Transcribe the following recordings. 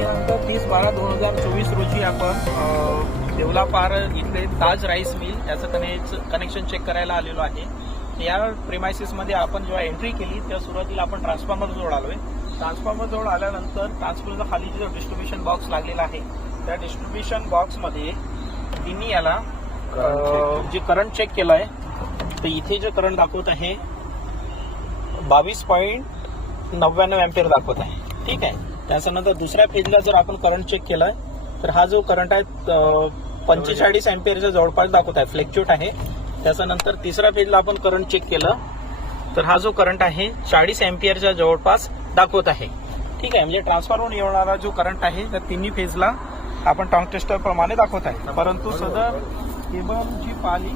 दिनांक तीस बारा दोन हजार चोवीस रोजी आपण देवलापार इथले ताज राईस मिल याचं कनेक्श कनेक्शन चेक करायला आलेलो आहे. या प्रिमायसिसमध्ये आपण जेव्हा एंट्री केली तेव्हा सुरुवातीला आपण ट्रान्सफॉर्मर जवळ आलोय. ट्रान्सफॉर्मर जवळ आल्यानंतर ट्रान्सफॉर्मरचा खाली जो डिस्ट्रीब्युशन बॉक्स लागलेला आहे त्या डिस्ट्रीब्युशन बॉक्समध्ये तिन्ही याला जे करंट चेक केलं आहे तर इथे जे करंट दाखवत आहे बावीस पॉईंट नव्याण्णव अँपियर दाखवत आहे. ठीक आहे? त्याच्यानंतर दुसऱ्या पेजला जर आपण करंट चेक केलाय तर हा जो करंट आहे पंचेचाळीस अँपियरच्या जवळपास दाखवत आहे. फ्लेक्च्युट आहे. त्याच्यानंतर तिसऱ्या पेजला आपण करंट चेक केलं तर हा जो करंट आहे चाळीस अँपियरच्या जवळपास दाखवत आहे. ठीक आहे म्हणजे ट्रान्सफॉर्मर येणारा जो करंट आहे त्या तिन्ही फेजला आपण टॉंग टेस्टर प्रमाणे दाखवत आहे. परंतु सदर केबल जी पाहिली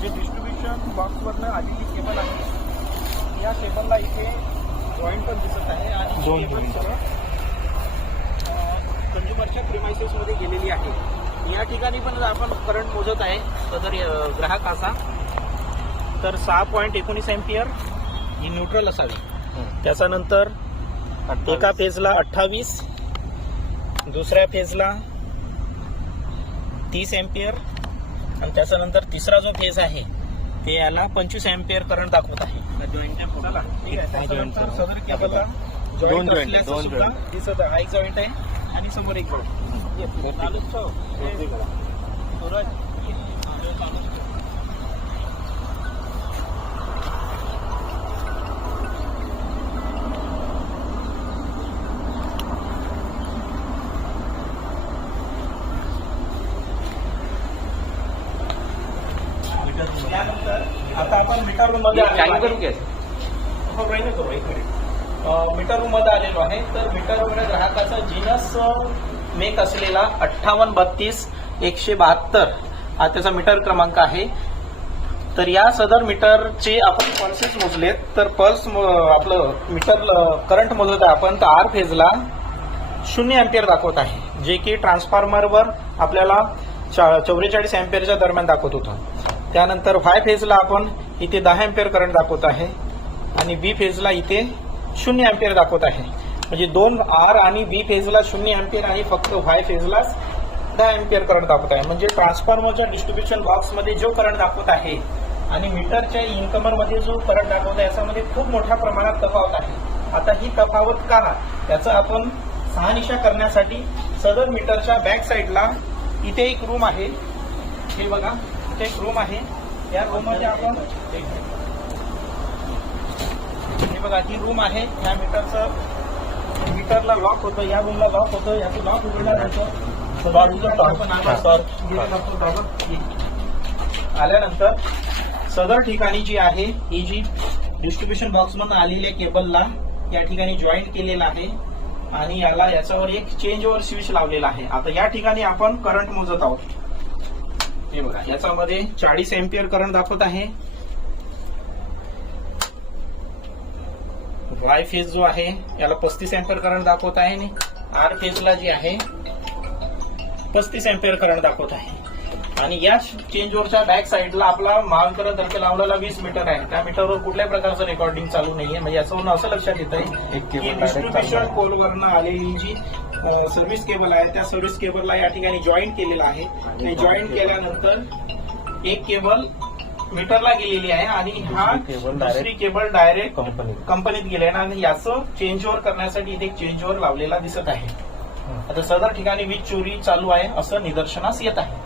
जे डिस्ट्रीब्युशन बॉक्सवरनं आलेली केबल आहे या केबलला इथे जॉईंट पण दिसत आहे आणि केबल joint. सरळ कंझ्युमरच्या प्रिमायसेस मध्ये गेलेली आहे. या ठिकाणी पण आपण करंट मोजत आहे सदर अ, ग्राहकाचा तर सहा पॉईंट एकोणीस एम्पियर ही न्यूट्रल असावी. त्याच्यानंतर एका फेजला अठ्ठावीस दुसऱ्या फेजला तीस एम्पियर आणि त्याच्यानंतर तिसरा जो फेज आहे ते याला पंचवीस एम्पियर करंट दाखवत आहे. दोन जॉईंट आहे. आणि समोर एक जॉईंट चालूच ठेव. हे, सूरज, हा, चालूच ठेव. त्यानंतर आता आपण मीटर रूम मध्ये आलेलो आहे. हो, राहील तो, एक मिनिट. अ, मीटर रूममध्ये आलेलो आहे. तर मीटर रूममध्ये ग्राहकाचा जिनस मेक असलेला अठ्ठावन्न बत्तीस एकशे बहात्तर हा त्याचा मीटर क्रमांक आहे. तर या सदर मीटरचे आपण पल्सेस मोजलेत. तर पल्स आपलं मीटर करंट मोजत आहे आपण. तर आर फेजला शून्य अँपियर दाखवत आहे. जे की ट्रान्सफॉर्मरवर आपल्याला चौवेचाळीस अँपियरच्या दरम्यान दाखवत होतं. त्यानंतर व्हाय फेजला आपण इथे दहा अँपियर करंट दाखवत आहे. आणि बी फेजला इथे शून्य अँपियर दाखवत आहे. म्हणजे दोन आर आणि बी फेजला शून्य अँपियर आणि फक्त व्हाय फेजलाच दहा अँपियर करंट दाखवत आहे. म्हणजे ट्रान्सफॉर्मरच्या डिस्ट्रीब्युशन बॉक्समध्ये जो करंट दाखवत आहे आणि मीटरच्या इन्कमरमध्ये जो करंट दाखवत आहे याच्यामध्ये खूप मोठ्या प्रमाणात तफावत आहे. आता ही तफावत का? त्याचं आपण सहानिशा करण्यासाठी सदर मीटरच्या बॅक साईडला इथे एक रूम आहे. हे बघा इथे एक रूम आहे. या रूममध्ये आपण हे बघा ही रूम आहे. या मीटरचं मीटरला लॉक होतं या रूमला लॉक होतं याचं लॉक उघडल्यानंतर आल्यानंतर सदर ठिकाणी जी आहे ही जी डिस्ट्रीब्युशन बॉक्स मधून आलेल्या केबलला या ठिकाणी जॉईंट केलेला आहे. आणि याला याच्यावर एक चेंज ओव्हर स्विच लावलेला आहे. आता या ठिकाणी आपण करंट मोजत आहोत. हे बघा याच्यामध्ये चाळीस एम्पियर करंट दाखवत आहे. वाय फेज जो आहे याला पस्तीस एम्पियर करंट दाखवत आहे आणि आर फेजला जी आहे पस्तीस एम्पियर करंट दाखवत आहे. आणि या चेंज ओव्हरच्या बॅक साईडला आपला महावितरणतर्फे लावलेला वीस मीटर आहे. त्या मीटरवर कुठल्याही प्रकारचं रेकॉर्डिंग चालू नाहीये. म्हणजे याच्यावरून असं लक्षात येत आहे. की डिस्ट्रीब्युशन. पोलवरनं आलेली जी सर्व्हिस केबल आहे त्या सर्व्हिस केबलला या ठिकाणी जॉईंट केलेला आहे. जॉईंट केल्यानंतर एक केबल मीटरला गेलेली आहे आणि हा दुसरी केबल डायरेक्ट कंपनी कंपनीत गेले ना आणि याचं चेंज ओव्हर करण्यासाठी इथे चेंज ओव्हर लावलेला दिसत आहे. आता सदर ठिकाणी वीज चोरी चालू आहे असं निदर्शनास येत आहे.